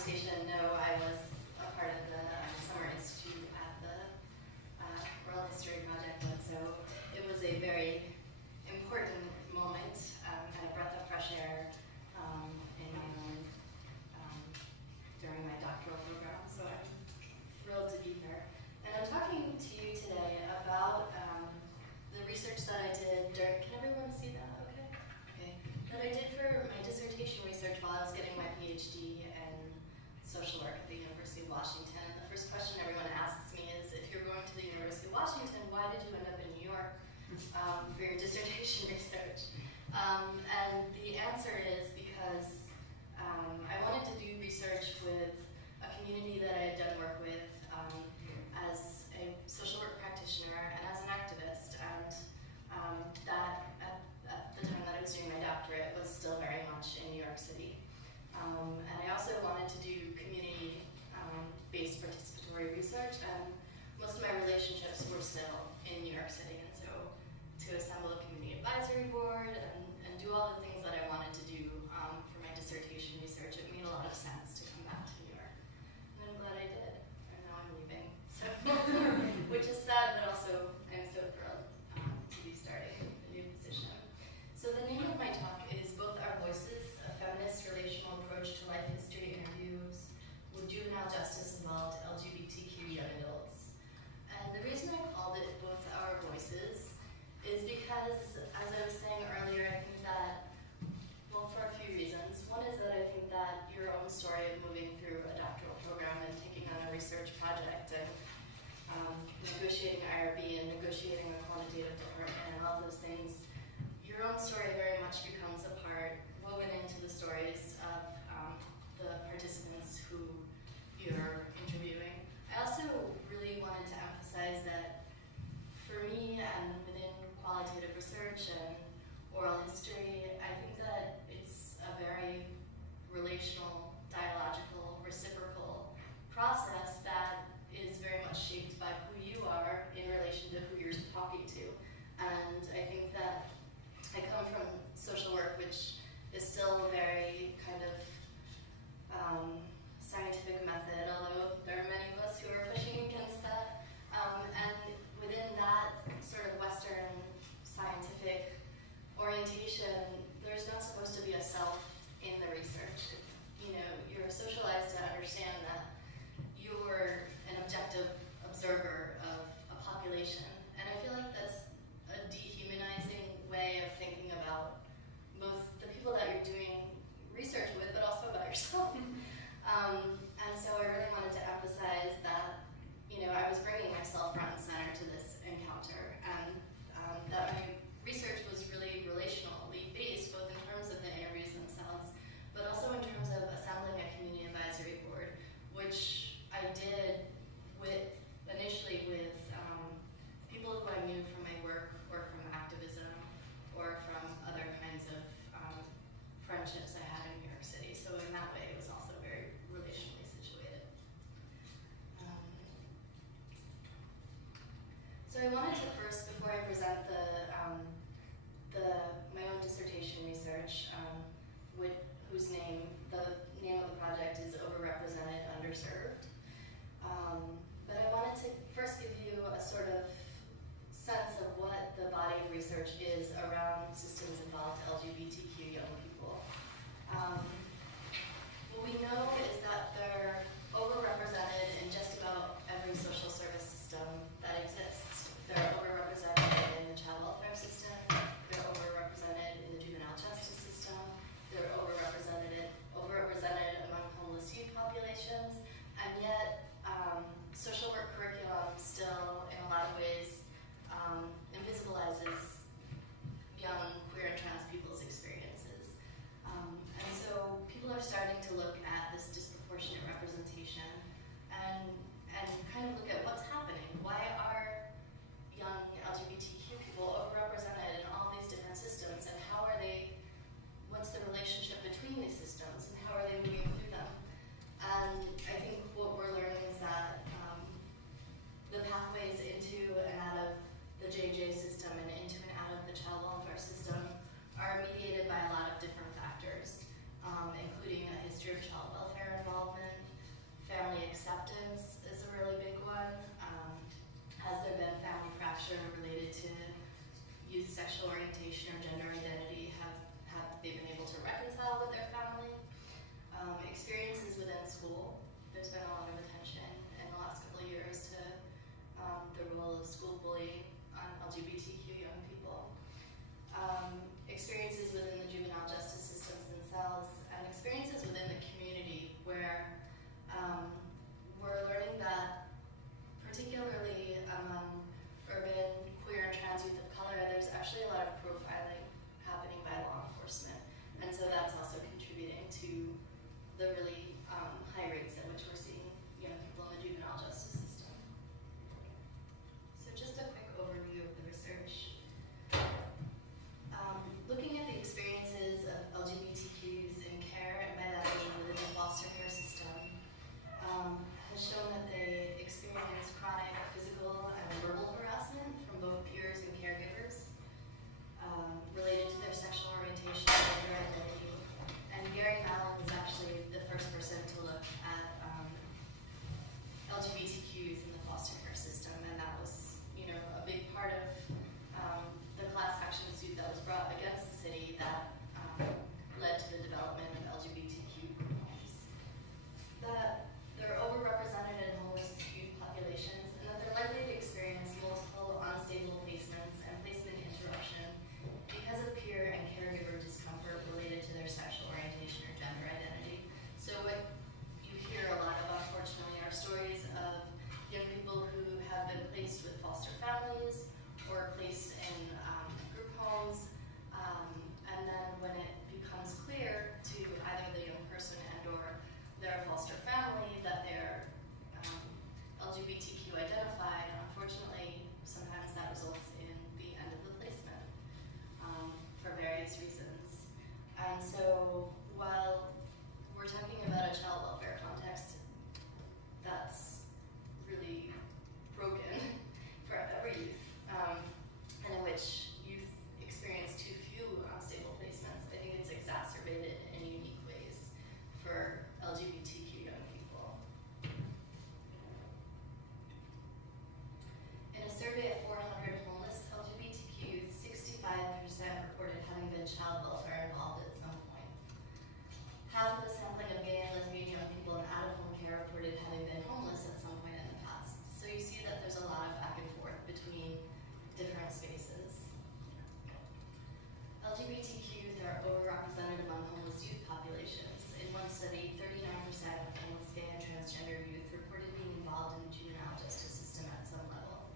conversation know I was a part of the Summer Institute at the Oral History Project, and so it was a very important moment and a breath of fresh air in my own during my doctoral program. So I'm thrilled to be here. And I'm talking to you today about the research that I did during, can everyone see that okay? Okay. That I did for my dissertation research while I was getting my PhD in social work at the University of Washington. And the first question everyone asks me is, if you're going to the University of Washington, why did you end up in New York for your dissertation research? And the answer is because I wanted to do research with a community that I had done work with as a social work practitioner and as an activist, and that at the time that I was doing my doctorate was still very much in New York City. And I also wanted to do community based participatory research, and most of my relationships were still in New York City, and so to assemble a community advisory board and do all the things that I wanted to do for my dissertation research, it made a lot of sense to come back to New York. And I'm glad I did, and now I'm leaving. So, which is sad, but also I'm so thrilled to be starting a new position. So the name of my talk is Both Our Voices, a feminist relational approach to life history interviews with juvenile justice involved LGBTQ young adults. And the reason I called it Both Our Voices is because, as I was saying earlier, I think that, well, for a few reasons. One is that I think that your own story of moving through a doctoral program and taking on a research project and negotiating IRB and negotiating a quantitative department and all those things, your own story very much becomes a part, woven into the stories of the participants who you're interviewing. I also really wanted to emphasize that for me and within qualitative research and oral history, I think that it's a very relational, dialogical, reciprocal process that is very much shaped by who you are in relation to who you're talking to. And I think that I come from social work, which is still a very kind of scientific method, although there are many of us who are pushing against that. And within that sort of Western scientific orientation, there's not supposed to be a self in the research. You know, you're socialized to understand that you're an objective observer of a population. And I feel like that's a dehumanizing way of thinking about both the people that you're doing research with, but also about yourself. And so I really wanted to emphasize that, you know, I was bringing myself front and center to this encounter, and that my research was really relationally based, both in terms of the interviews themselves, but also in terms of assembling a community advisory board, which I did initially with people who I knew from my work or from activism or from other kinds of friendships I had in New York City. So in that way, it was also very relationally situated. So I wanted to first, before I present my own dissertation research, whose name, the name of the project is Overrepresented, Underserved. But I wanted to first give you a sort of sense of what the body of research is around systems involved LGBTQ young people. What we know is that they're overrepresented in just about every social service system that exists. They're overrepresented in the child welfare system, they're overrepresented in the juvenile justice system, they're overrepresented among homeless youth populations, and yet social work curriculum still, in a lot of ways, invisibilizes young queer and trans people's experiences. And so people are starting to look at this disproportionate representation and kind of look at what's happening. Why are young LGBTQ people overrepresented in all these different systems, and how are they, what's the relationship between these systems, and how are they moving through them? And I think what we're learning is that the pathways into and out of the JJ system and into and out of the child welfare system are mediated by a lot of different factors, including a history of child welfare involvement, family acceptance is a really big one. Has there been family fracture related to youth sexual orientation or gender identity? Have they been able to reconcile with their family? Experiences within school. There's been a lot of attention in the last couple of years to the role of school bullying on LGBTQ young people. Experiences within the juvenile justice systems themselves, and experiences within the community where we're learning that, particularly among urban, queer, and trans youth of color, there's actually a lot of profiling happening by law enforcement. And so that's also contributing to the really high rates at which we're seeing young people in the juvenile justice system. So just a quick overview of the research. Looking at the experiences of LGBTQ youth in care, and by that I mean within the foster care system, has shown that they experience chronic physical and verbal harassment from both peers and caregivers related to their sexual orientation and gender identity. And Gary Mallon was actually the first person to look at LGBTQ youth in the foster care system, and that was, a big part of the class action suit that was brought against the city that led to the development of LGBTQ homes. That they're overrepresented in homeless youth populations, and that they're likely to experience multiple unstable placements and placement interruption because of peer and caregiver discomfort related to their sexual orientation or gender identity. So what you hear a lot of, unfortunately, are stories of young people who have been placed with foster families or placed in group homes, and then when it becomes clear to either the young person and or their foster family that they're LGBTQ identified, unfortunately, sometimes that results in the end of the placement for various reasons. And so while we're talking about a child welfare context that's really broken for every youth, and in which youth experience too few unstable placements, I think it's exacerbated in unique ways for LGBTQ young people. In a survey of 400 homeless LGBTQ youth, 65% reported having been child welfare involved at some point. Half of the sampling of gay and lesbian young people in out-of-home care reported having been homeless at some point in the past. So you see that there's a lot of back and forth between different spaces. LGBTQ youth are overrepresented among homeless youth populations. In one study, 39% of homeless gay and transgender youth reported being involved in the juvenile justice system at some level.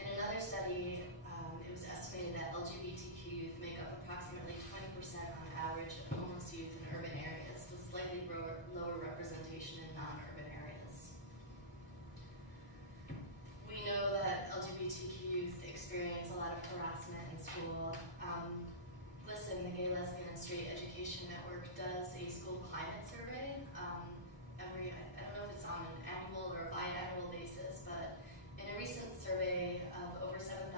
In another study, it was estimated that LGBTQ youth make up approximately 20% on average of homeless youth in urban areas, with slightly lower representation in non-urban areas. We know that LGBTQ youth experience a lot of harassment in school. Listen, the Gay, Lesbian, and Straight Education Network does a school climate survey I don't know if it's on an annual or biannual basis, but in a recent survey of over 7,000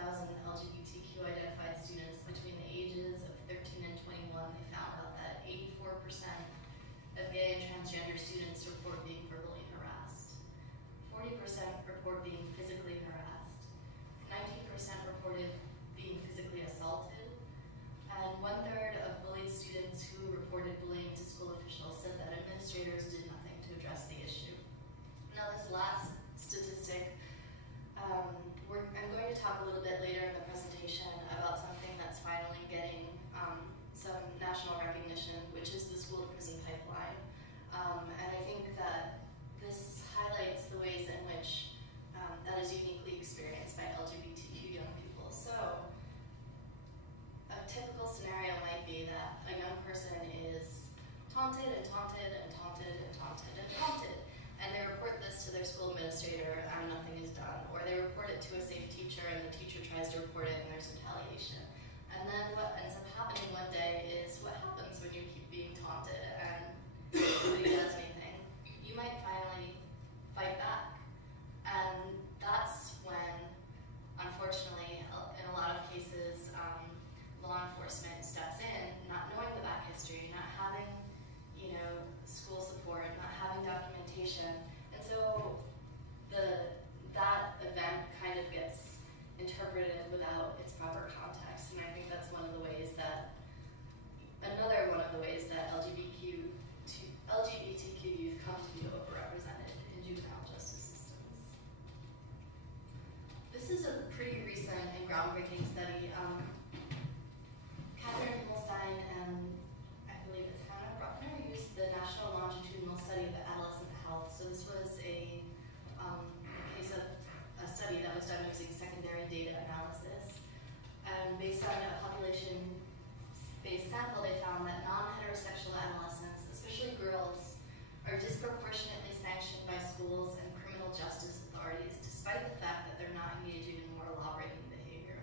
LGBTQ identified students between the ages of 13 and 21, they found out that 84% of gay and transgender students report being verbally harassed. 40% report being physically harassed. 19% reported being physically assaulted. And 1/3 of bullied students who reported bullying to school officials said that administrators did nothing to address the issue. Now this last statistic, I'm going to talk a little bit later in the presentation about something that's finally getting some national recognition, which is the school to prison pipeline. And I think that this highlights the ways in which that is uniquely experienced by LGBTQ young people. So a typical scenario might be that a young person is taunted and taunted and taunted and taunted and taunted, and they report this to their school administrator and nothing is done, or they report it to a safe teacher and the teacher tries to report it and there's retaliation. And then what ends up happening one day is what happens when you keep being taunted and nobody does anything. You might finally fight back. And that's when, unfortunately, in a lot of cases, law enforcement steps in, not knowing the back history, not having, school support, not having documentation, and based on a population-based sample, they found that non-heterosexual adolescents, especially girls, are disproportionately sanctioned by schools and criminal justice authorities, despite the fact that they're not engaging in more law-breaking behavior,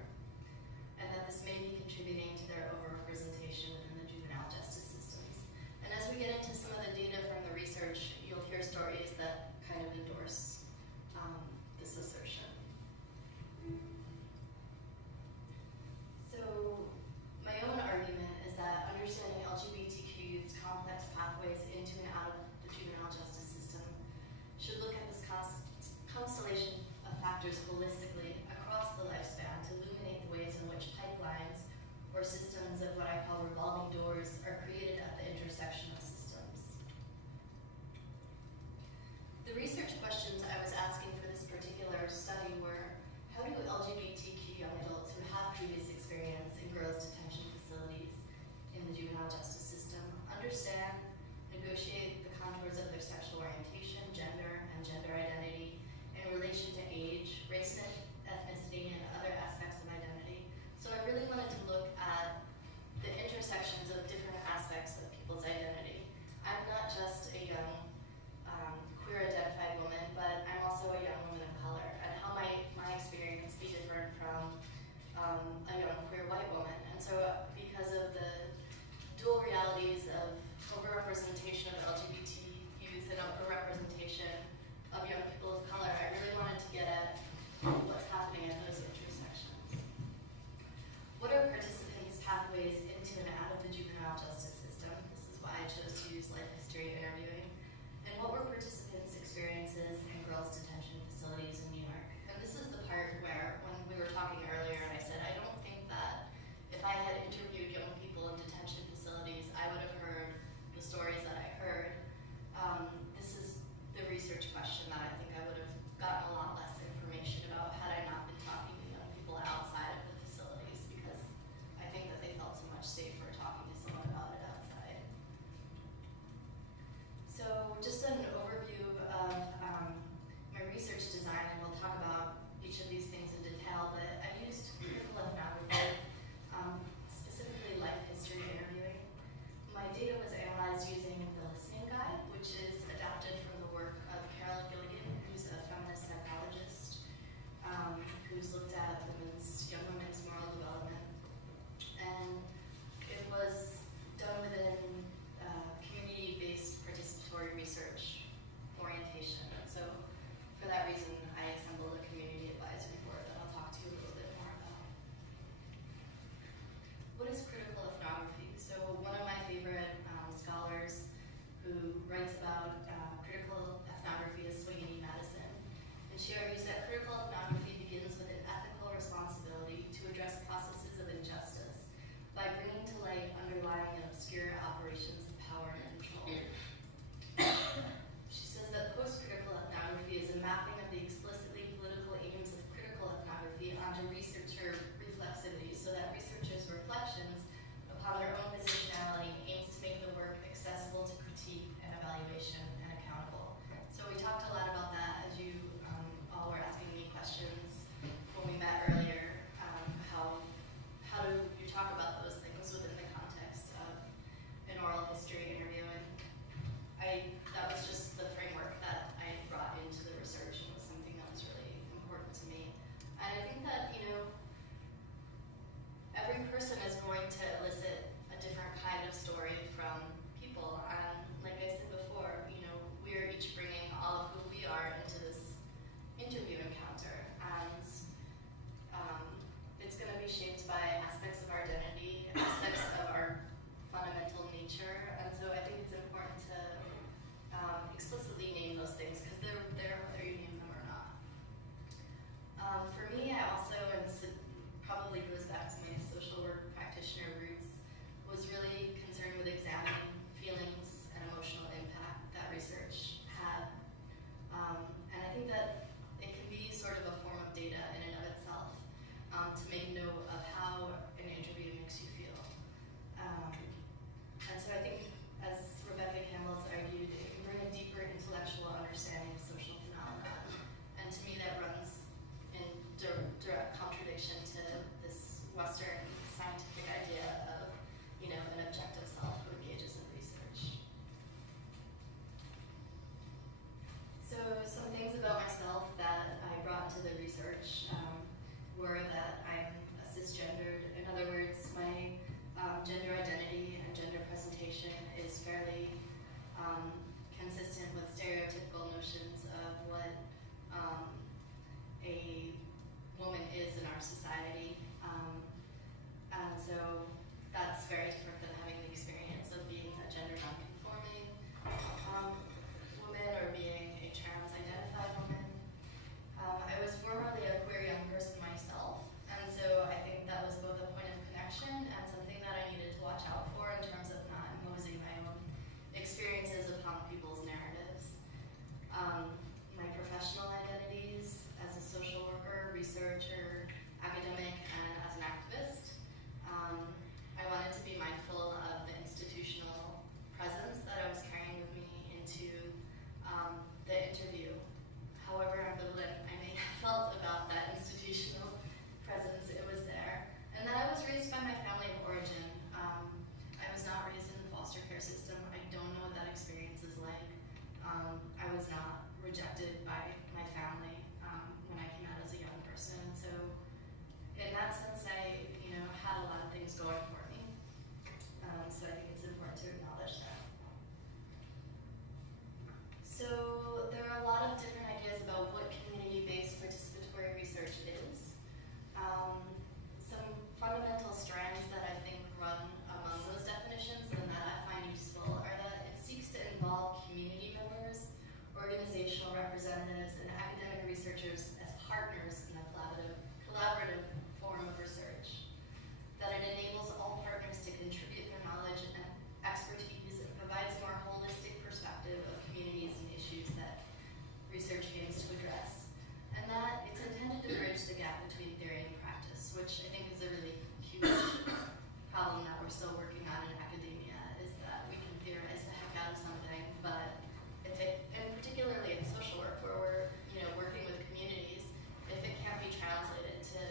and that this may be contributing to their overrepresentation in the juvenile justice systems. And as we get into some of the data from the research, you'll hear stories that kind of endorse this assertion. So my own argument is that understanding LGBTQ youth's complex pathways into and out of the juvenile justice system should look at this constellation of factors holistically across the lifespan to illuminate the ways in which pipelines or systems of what I call revolving doors are created at the intersection of systems. The research questions I was asking for this particular study were, how do LGBTQ young adults who have previous experience in girls' detention facilities in the juvenile justice system understand, negotiate the contours of their sexual orientation, gender, and gender identity in relation to age, race, ethnicity, and other aspects of identity? So I really wanted to look at the intersections of different aspects of people's identity. I'm not just a young queer-identified woman, but I'm also a young woman of color, and how might my experience be different from a young queer white woman? And so because of the dual realities of overrepresentation of LGBT youth and overrepresentation of young people of color, I really wanted to get at what's happening at those intersections. What are participants' pathways into and out of the juvenile justice system? This is why I chose to use life history interviewing. And what were participants' experiences in girls' detention facilities in New York? And this is the part where, when we were talking earlier, and I said, I don't think that if I had interviewed young people in detention facilities, I would have heard the stories that I heard. This is the research question that I think I would have gotten a lot less information about had I not been talking to young people outside of the facilities, because I think that they felt so much safer talking to someone about it outside. So just an overview of my research design, and we'll talk about each of these things in detail, but I used critical ethnography, specifically life history interviewing. My data was analyzed using the listening guide, which is adapted from the work of Carol Gilligan, who's a feminist psychologist, who's looked at young women's moral development. And it was done within community based participatory research orientation. And so for that reason, I assembled a community advisory board that I'll talk to you a little bit more about. What is critical ethnography? So one of my favorite scholars who writes about critical ethnography is Sweeney Madison. And she argues that critical ethnography begins with an ethical responsibility to address processes of injustice by bringing to light underlying and obscure operations of power and control. She says that post-critical ethnography is a mapping of the explicitly political aims of critical ethnography onto researcher reflexivity, so that researchers' reflections upon their own positionality aims to make the work accessible to critique and evaluation and accountable. So we talked a lot about that as you all were asking fairly consistent with stereotypical notions of what a woman is in our society. And so that's very different than having the experience of being a gender non-conforming woman or being a trans-identified woman. I was formerly a queer young person myself, and so I think that was both a point of connection and something that I needed to watch out for in terms of not imposing my own experiences upon people's narratives. My professional identities as a social worker, researcher, academic, and as an activist. I wanted to be mindful of the institutional presence that I was carrying with me into the interview. However ambivalent I may have felt about that institutional presence, it was there. And then I was raised by my family of origin. I was not raised in the foster care system. I don't know what that experience is like. I was not rejected by my family when I came out as a young person. So in that sense, I had a lot of things going for me. So I think it's important to acknowledge that. So there are a lot of different ideas about what community-based participatory research is. Some fundamental strands that I think run among those definitions and that I find useful are that it seeks to involve community members, organizational representatives, and academic researchers as partners in a collaborative form of research. That it enables all partners to contribute their knowledge and expertise and provides a more holistic perspective of communities and issues that research aims to address. And that it's intended to bridge the gap between theory and practice, which I think is a really huge problem that we're still working on in academia, is that we can theorize the heck out of something, but if it, and particularly in social work where we're working with communities, if it can't be translated to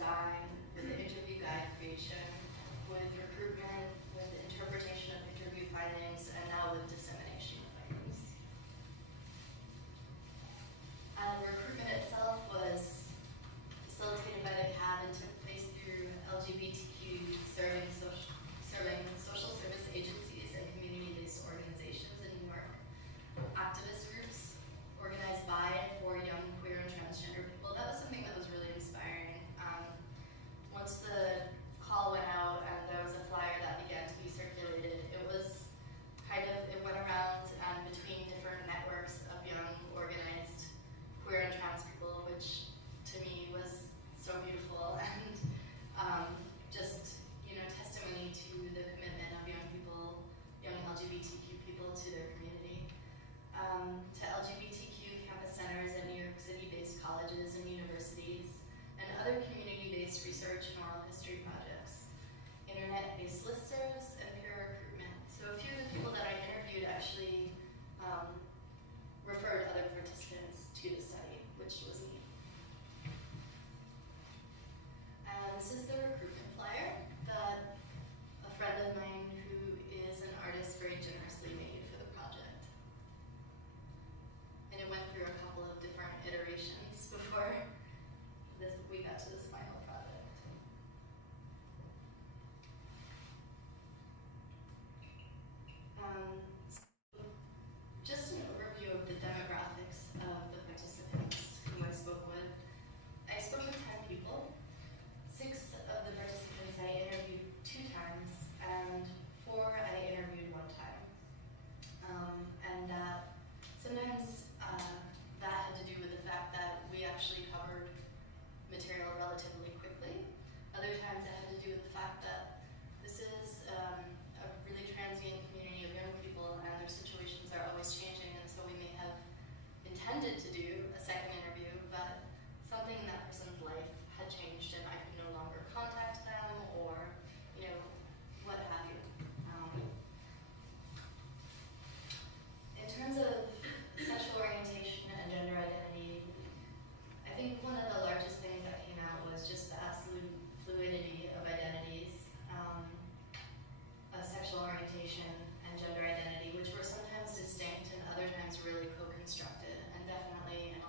design, with the interview guide creation, with recruitment, with the interpretation of interview findings, and now with dissemination of findings. Recruitment itself was facilitated by the CAB and took place through LGBTQ serving social service agencies and community-based organizations in New York. Activist groups organized by and for young queer and transgender people. That was something that was really inspiring. Once the call went out and there was a flyer that began to be circulated, it went around and between different networks of young organized queer and trans people, which to me was so beautiful and just, testimony to the commitment of young people, young LGBTQ people to their community. To LGBTQ campus centers at New York City-based colleges and universities, and other community-based research and oral history projects, internet-based listservs, and peer recruitment. So a few of the people that I interviewed actually referred other participants to the study, which was neat. And this is the recruitment flyer that a friend of mine who is an artist very generously made for the project. And it went through a couple of different iterations before we got to this final project. Just an overview of the demographics of the participants who I spoke with. I spoke with 10 people. 6 of the participants I interviewed 2 times, and 4 I interviewed 1 time. And sometimes that had to do with the fact that we actually covered material relatively quickly. Other times it had to do with the fact that this is a really transient community of young people and their situations are always changing, and so we may have intended to do a second interview, but something in that person's life had changed and I could no longer contact them or, what have you. In terms of sexual orientation and gender identity, I think one of the largest things that came out was just the absolute fluidity of identities, of sexual orientation and gender identity, which were sometimes distinct and other times really co-constructed, and definitely in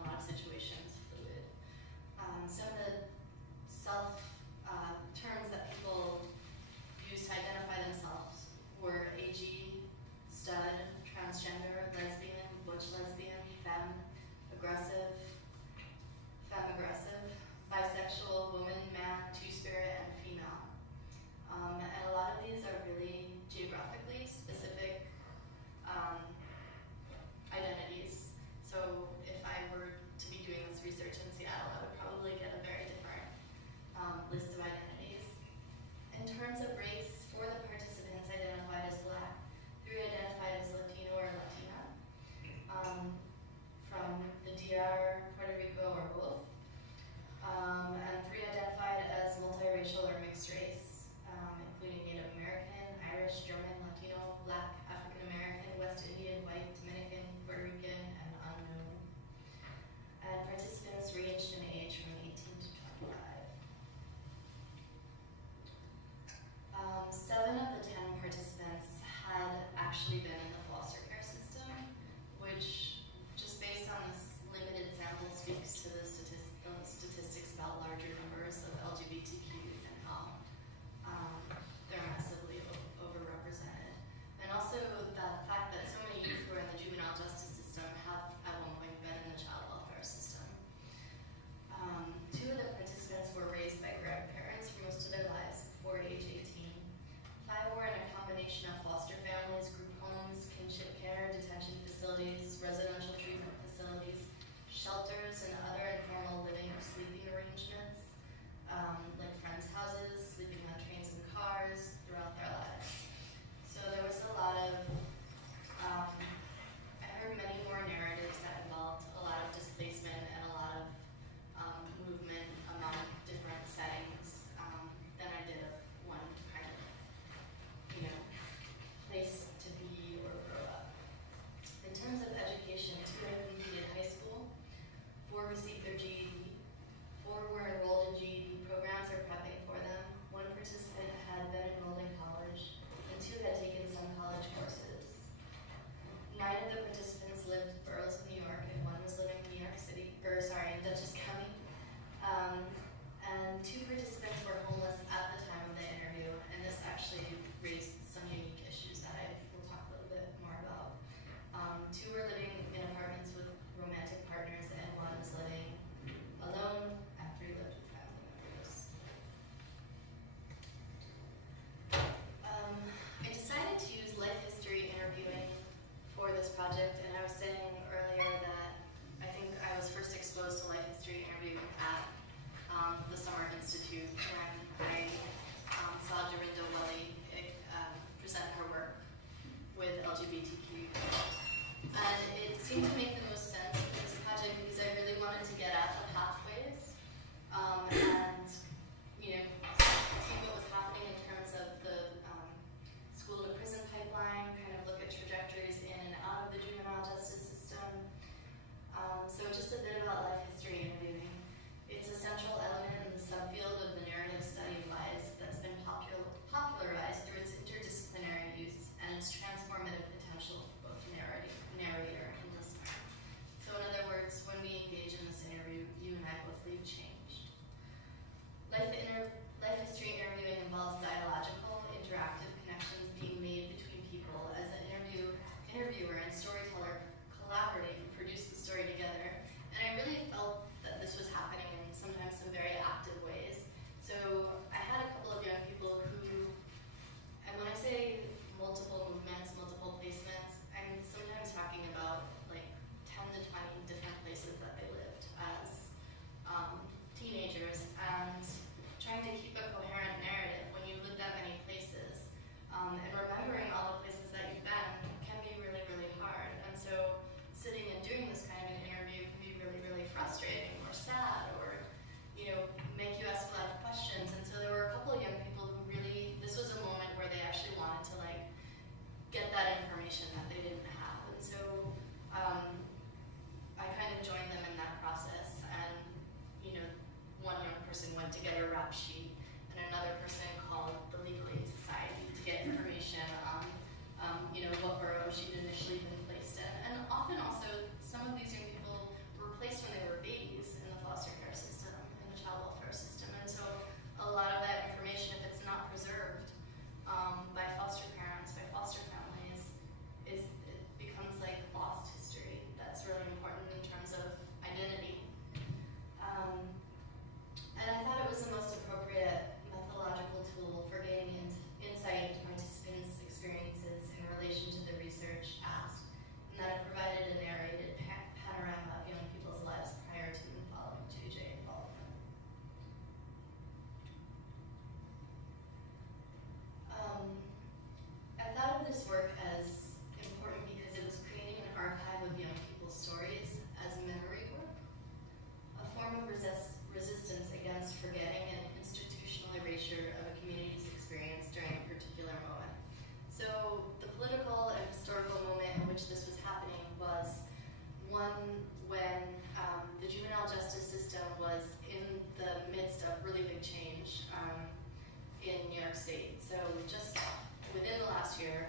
within the last year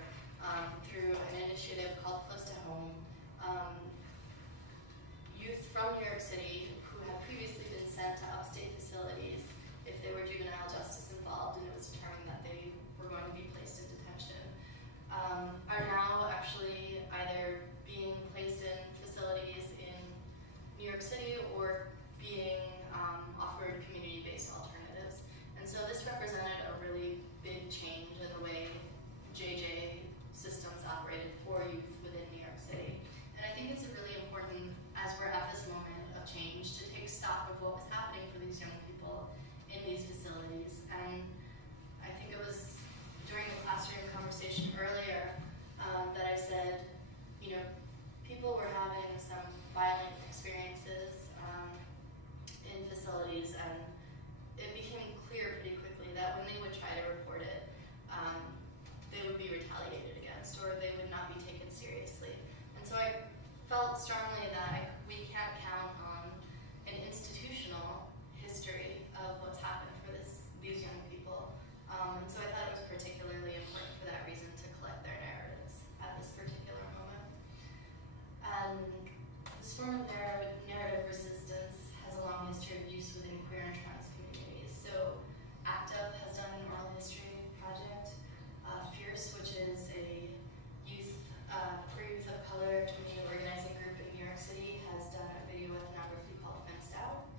through an initiative called Close to Home. Youth from New York City who had previously been sent to upstate facilities if they were juvenile justice involved and it was determined that they were going to be placed in detention, are now actually either being placed in facilities in New York City or being offered community-based alternatives. And so this represented a really big change in the way JJ systems operated for youth within New York City. And I think it's really important, as we're at this moment of change, to take stock of what was happening for these young people in these facilities. And I think it was during the classroom conversation earlier that I said, you know, people were having some violent experiences in facilities, and it became clear pretty quickly that when they would try to report it, they would be retaliated against, or they would not be taken seriously. And so I felt strongly that we can't count on an institutional history of what's happened for these young people. And so I thought it was particularly important for that reason to collect their narratives at this particular moment. And this form of narrative resistance has a long history of use within queer and trans communities. So ACT UP has done an oral history project. Fierce, which is a queer youth of color community organizing group in New York City, has done a video ethnography called Fenced Out.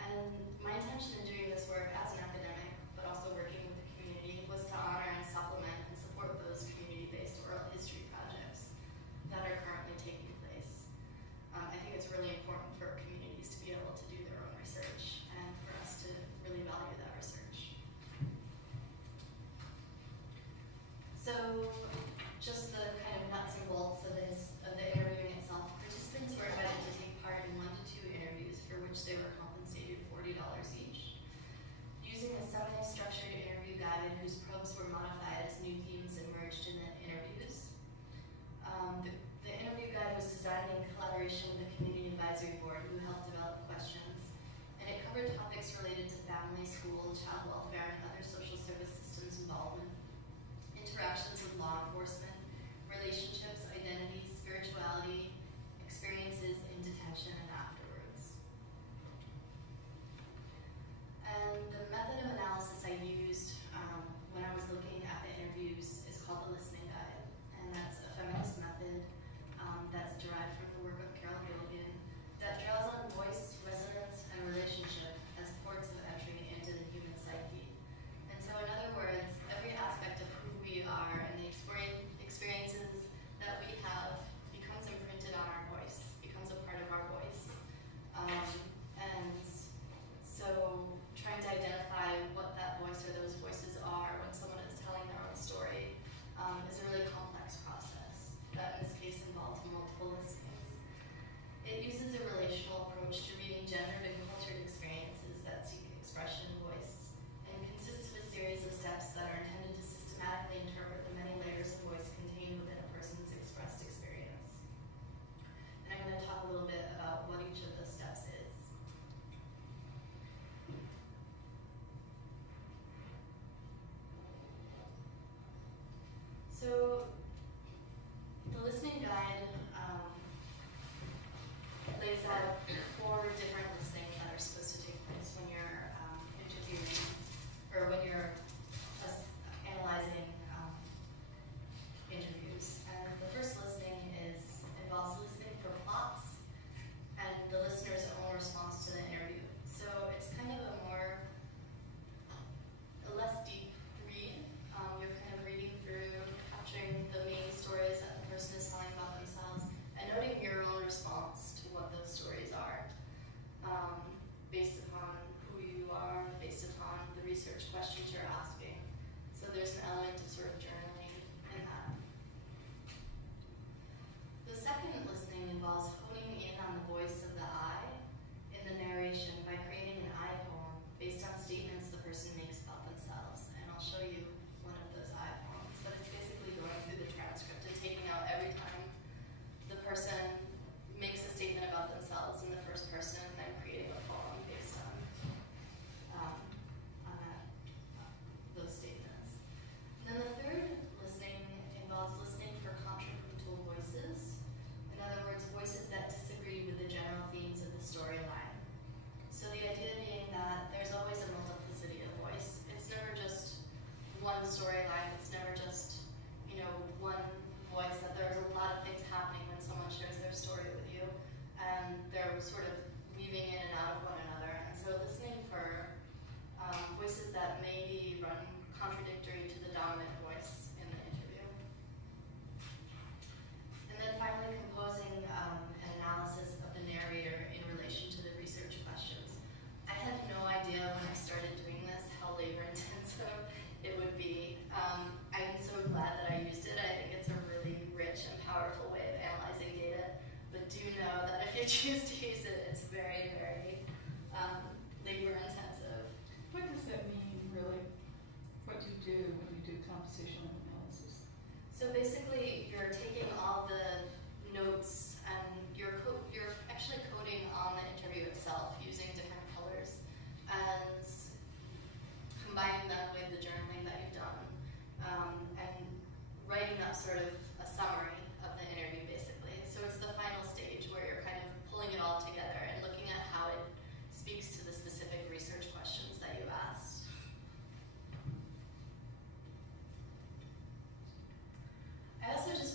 And my intention in doing this work as an academic, but also working with the community, was to honor and supplement and support those community-based oral history projects that are currently taking place. I think it's really important for communities to be able to do their own research and for us to really value that research. So just the kind of nuts and bolts of the interviewing itself, participants were invited to take part in 1 to 2 interviews for which they were compensated $40 each. Using a semi-structured interview guide whose probes were modified as new themes emerged in the interviews. The interview guide was designed in collaboration with the Community Advisory Board, who helped develop questions, and it covered topics related to family, school, child welfare, and other social service systems involvement, interactions with law enforcement, relationships, identity, spirituality, experiences in detention and afterwards. And the method of analysis I used when I was looking at the interviews is called the listening guide, and that's a feminist method that's derived from the work of Carol Gilligan that draws on voice, resonance, and relationship as ports of entry into the human psyche. And so in other words, every aspect of who we are and the experiences that we have becomes imprinted on our voice, becomes a part of our voice. And so trying to identify what that voice or those voices are when someone is telling their own story is a really complex process that in this case involves multiple listenings. It uses a relational approach to reading gendered and cultured experiences that seek expression and voice, and consists of a series of steps that are intended to systematically interpret the many layers of voice contained within a person's expressed experience. And I'm going to talk a little bit about what each of those steps is. So the listening guide lays out 4 different listings that are supposed to take place when you're interviewing, or when you're analyzing interviews. And the first listening involves listening for plots and the listener's own response to the interview. So it's kind of a less deep read. You're kind of reading through, capturing one storyline. It's never just, you know, one voice, that there's a lot of things happening when someone shares their story with you, and they're sort of weaving in and out of one another. And so listening for voices that maybe run contradictory to the dominant voice in the interview. And then finally composing an analysis of the narrator in relation to the research questions. I had no idea when I started doing this how labor intensive it would be. I'm so glad that I used it. I think it's a really rich and powerful way of analyzing data, but do know that if you choose to use it, it's very, very labor intensive. What does that mean, really? What do you do when you do compositional analysis? So basically, you're taking all the notes and you're actually coding on the interview itself using different colors and combining them with the journaling that you've done, and writing up sort of a summary of the interview, basically. So it's the final stage where you're kind of pulling it all together and looking at how it speaks to the specific research questions that you asked. I also just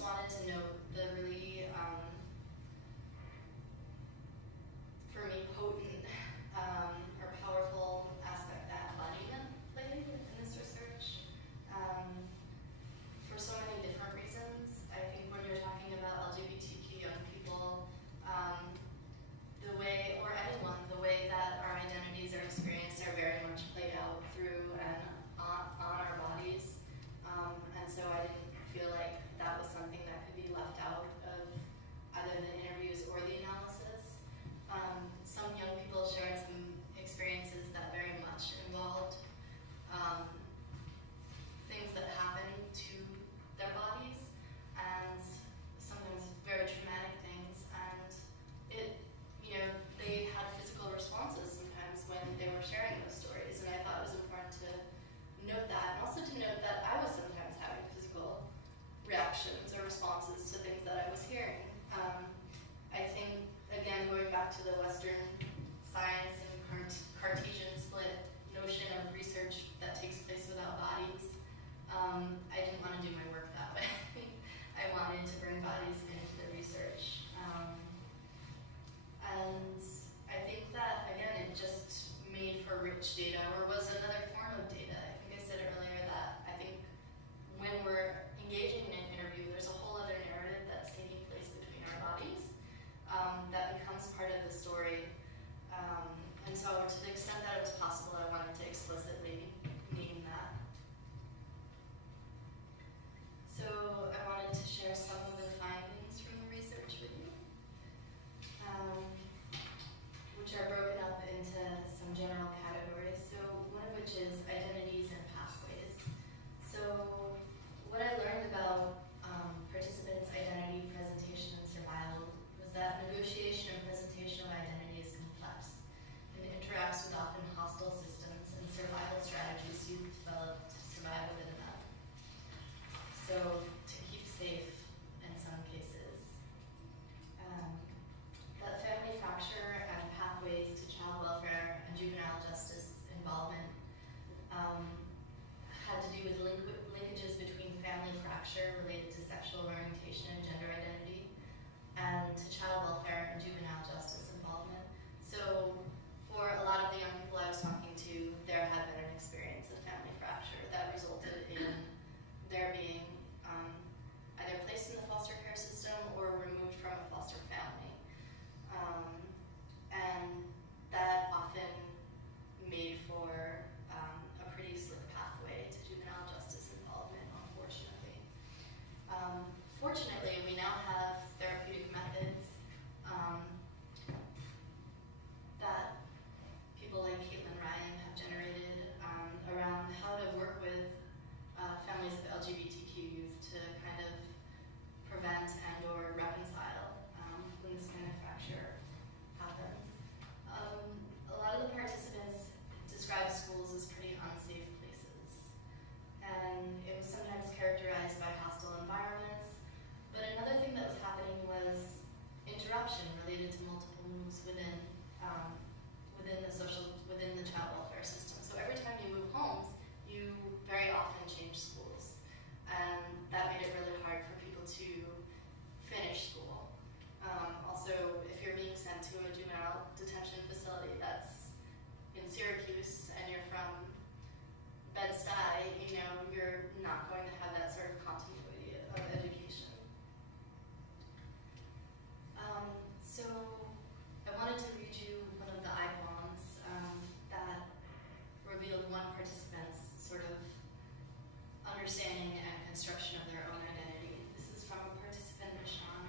understanding and construction of their own identity. This is from a participant, Rashawn.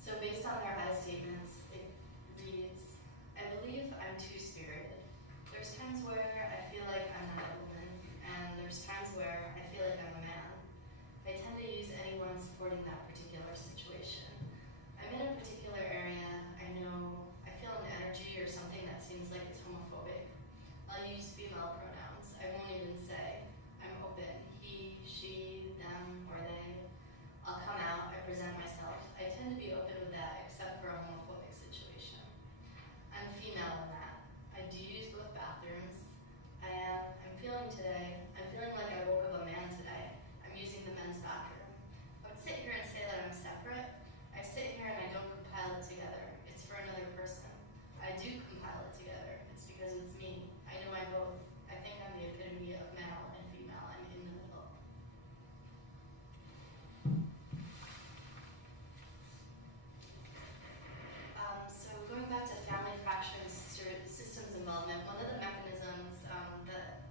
So based on their I statements, it reads, I believe I'm two-spirited. There's times where I feel like I'm not a woman, and there's times where I feel like I'm a man. I tend to use anyone supporting that particular situation. I'm in a particular area, I feel an energy or something that seems like it's homophobic. I'll use female pronouns. I won't even say I'm open, he, she, them, or they. I'll come out, I present myself. I tend to be open with that, except for a homophobic situation. I'm female in that. I do use both bathrooms. I'm feeling like I woke up a man today. I'm using the men's bathroom. I would sit here and say that I'm separate. I sit here and I don't compile it together. It's for another person. I do compile it together. It's because it's me. I know I both. I think I'm the epitome of male and female. I'm in the middle. So going back to family fracture and systems involvement, one of the mechanisms that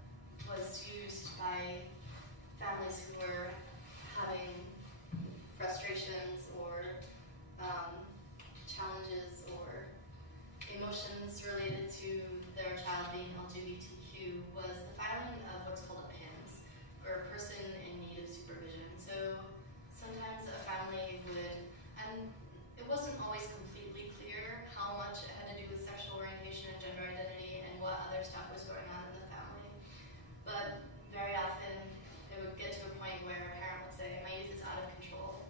was used by families who were having frustrations or challenges or emotions related to their child being LGBTQ was the filing of what's called a PIMS, or a person in need of supervision. So sometimes a family would, and it wasn't always completely clear how much it had to do with sexual orientation and gender identity and what other stuff was going on in the family. But very often it would get to a point where a parent would say, my youth is out of control.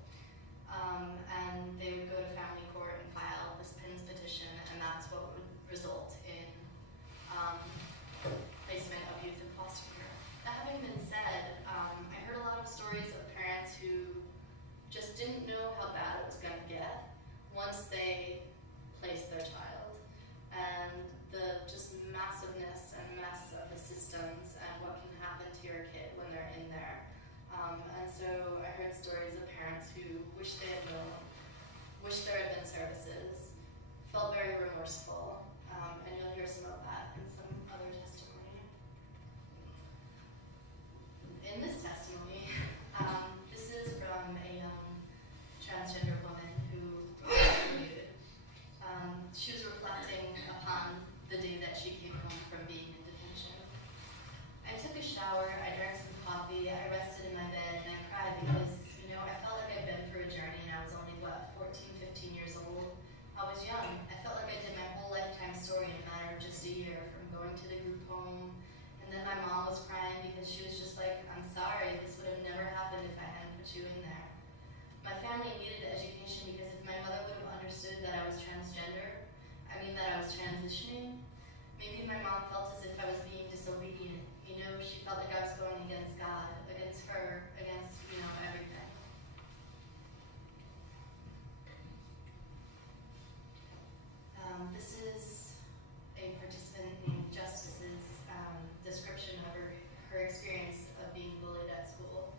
And they would go to family court and file this PINS petition, and that's what would result in placement of youth in foster care. That having been said, I heard a lot of stories of parents who just didn't know how bad it was going to get once they placed their child, and the just massiveness and mess of the systems and what can happen to your kid when they're in there. And so I heard stories of parents who wished they had known, wished there had been services, felt very remorseful, and you'll hear some of that in some other testimony. In this testimony, this is from a young transgender woman who was interviewed. She was reflecting upon the day that she came home from being in detention. I took a shower, I drank some coffee, I rested in my bed, and I cried because, I felt like I'd been through a journey and I was only, 14, 15 years old. I was young. I felt like I did my whole lifetime story in a matter of just a year, from going to the group home, and then my mom was crying because she was just like, I'm sorry, this would have never happened if I hadn't put you in there. My family needed education because if my mother would have understood that I was transgender, that I was transitioning, maybe my mom felt as if I was being disobedient. She felt like I was going against God, against her, against, everything. This is a participant named Justice's description of her experience of being bullied at school.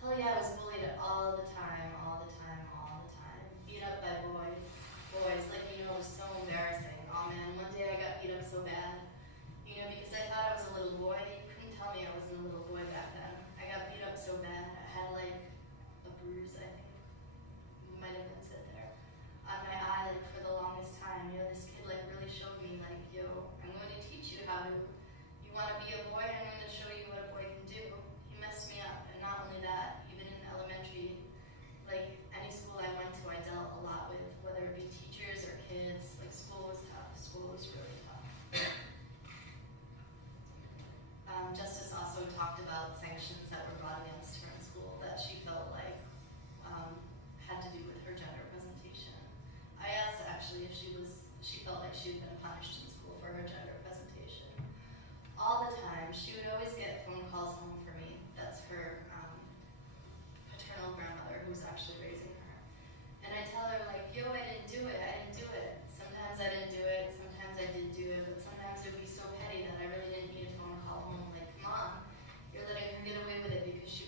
Hell yeah, I was bullied all the time, all the time, all the time. Beat up by boys, it was so embarrassing. Oh man, one day I got beat up so bad, because I thought I was a little boy. You couldn't tell me I wasn't a little boy back then. I got beat up so bad, I had like a bruise, I think, might have been sit there, on my eye for the longest time. This kid really showed me yo, I'm going to teach you how to, you want to be a boy, I'm going to show you what a boy can do. He messed me up, and not only that, even in elementary, any school I went to, I dealt a lot with, whether it be teachers or kids. School was tough. School was really tough. Justice also talked about sanctions that were brought against her in school that she felt like had to do with her gender presentation. I asked actually if she felt like she had been punished in school for her gender presentation. All the time, she would always get phone calls home for me. That's her paternal grandmother who was actually raising her. And I tell her yo, I didn't do it. Sometimes I didn't do it, sometimes I did do it, but sometimes it would be so petty that I really didn't need a phone call home. Mom, you're letting her get away with it because she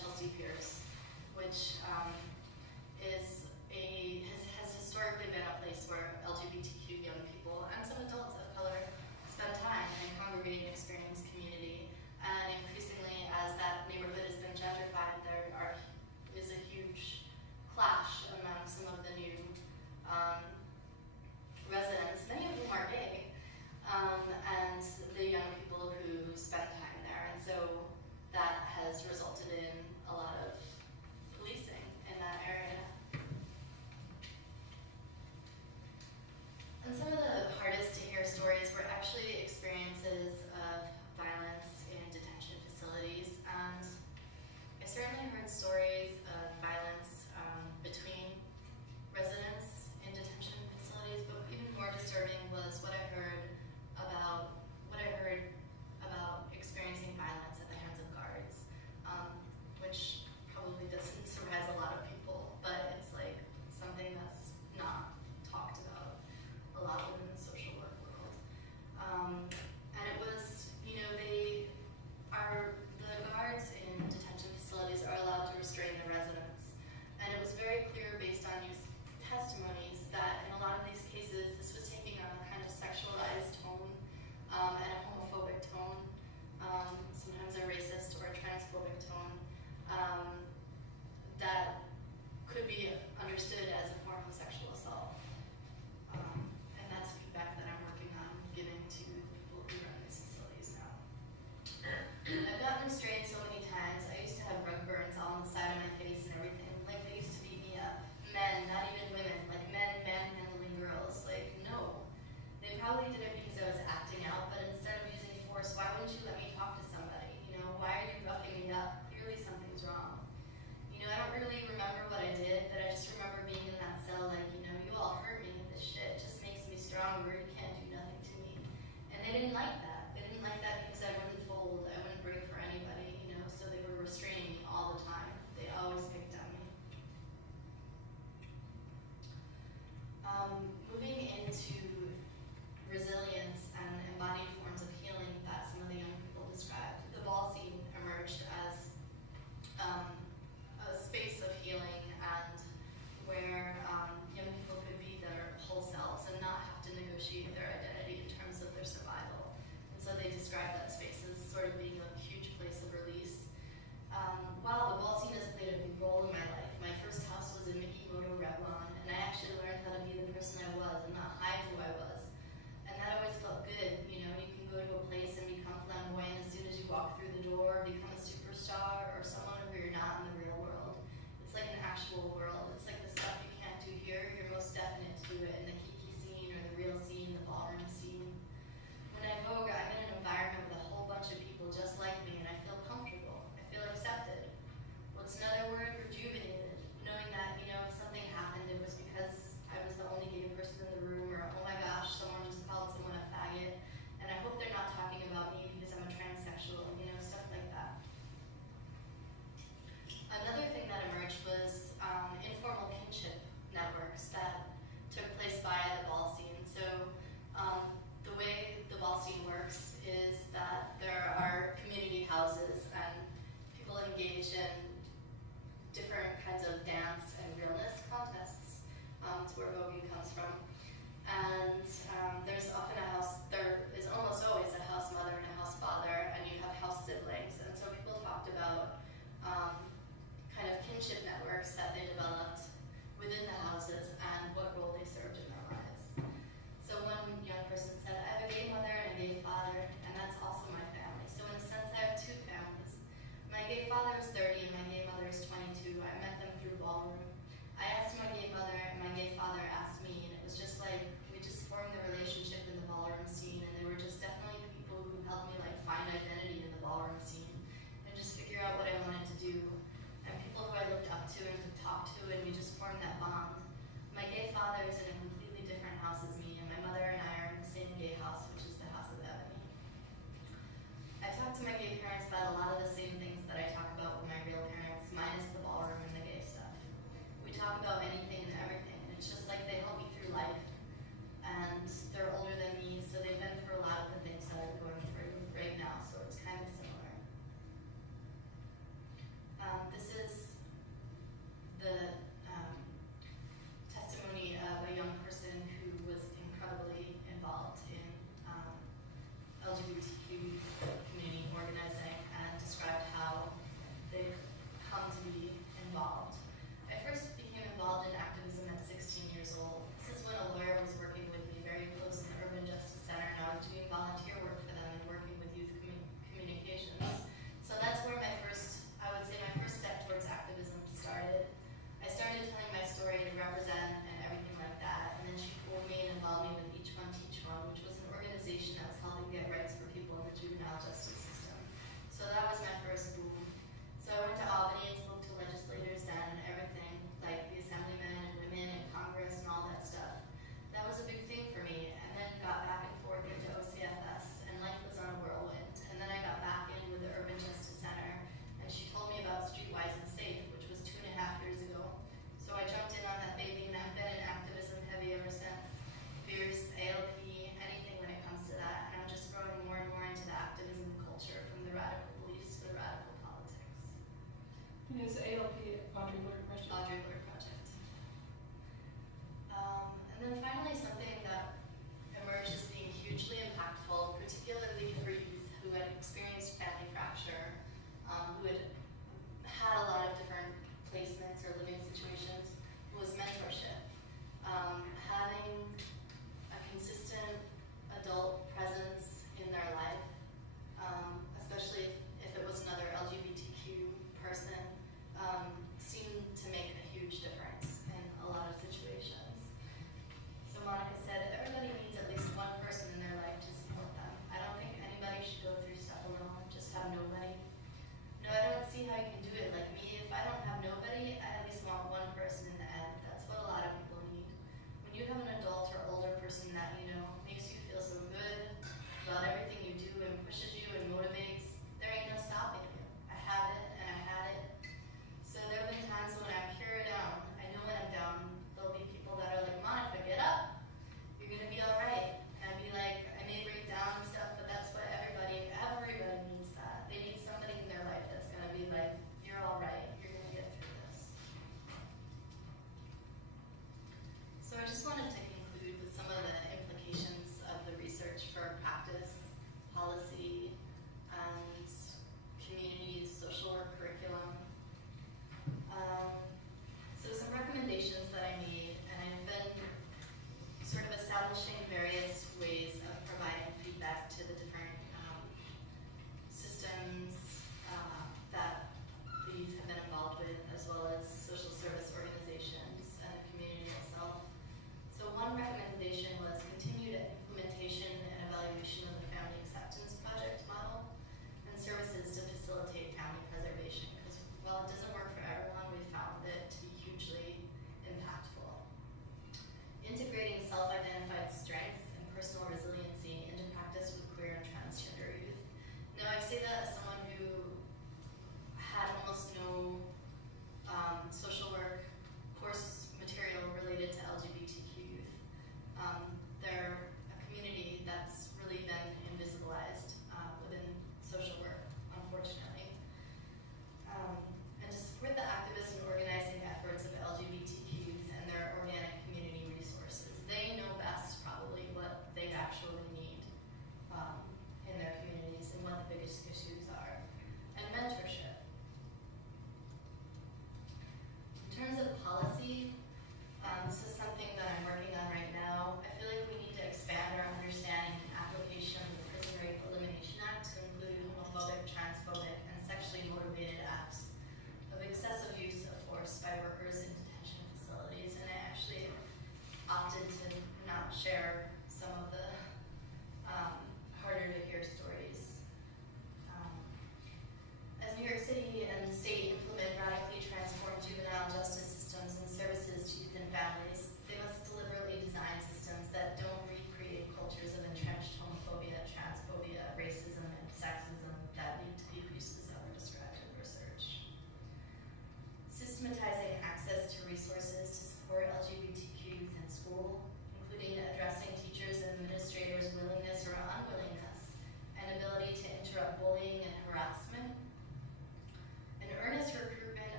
Chelsea Pierce, which